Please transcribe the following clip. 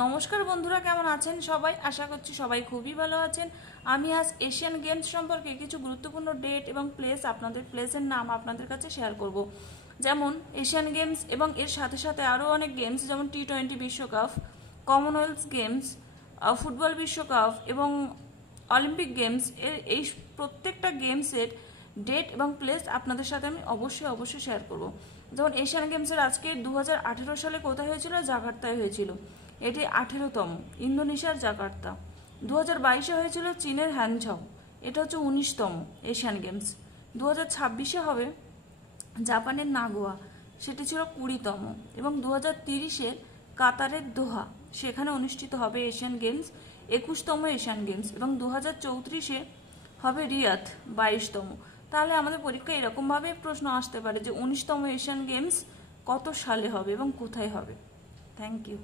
নমস্কার বন্ধুরা, কেমন আছেন সবাই? আশা করছি সবাই খুবই ভালো আছেন। আমি আজ এশিয়ান গেমস সম্পর্কে কিছু গুরুত্বপূর্ণ ডেট এবং প্লেস, আপনাদের প্লেসের নাম আপনাদের কাছে শেয়ার করব। যেমন এশিয়ান গেমস এবং এর সাথে সাথে আরও অনেক গেমস, যেমন T20 বিশ্বকাপ, কমনওয়েলথ গেমস, ফুটবল বিশ্বকাপ এবং অলিম্পিক গেমস, এই প্রত্যেকটা গেমসের ডেট এবং প্লেস আপনাদের সাথে আমি অবশ্যই শেয়ার করব। যেমন এশিয়ান গেমসের আজকে 2018 সালে কোথায় হয়েছিল? জাকার্তায় হয়েছিল। এটি 18তম, ইন্দোনেশিয়ার জাকার্তা। 2022-এ হয়েছিল চীনের হ্যানঝাও, এটা হচ্ছে 19তম এশিয়ান গেমস। 2026-এ হবে জাপানের নাগোয়া, সেটি ছিল 20তম। এবং 2030-এর কাতারের দোহা, সেখানে অনুষ্ঠিত হবে এশিয়ান গেমস, 21তম এশিয়ান গেমস। এবং 2034-এ হবে রিয়াদ, 22তম। তাহলে আমাদের পরীক্ষায় এরকমভাবে প্রশ্ন আসতে পারে যে 19তম এশিয়ান গেমস কত সালে হবে এবং কোথায় হবে। Thank you.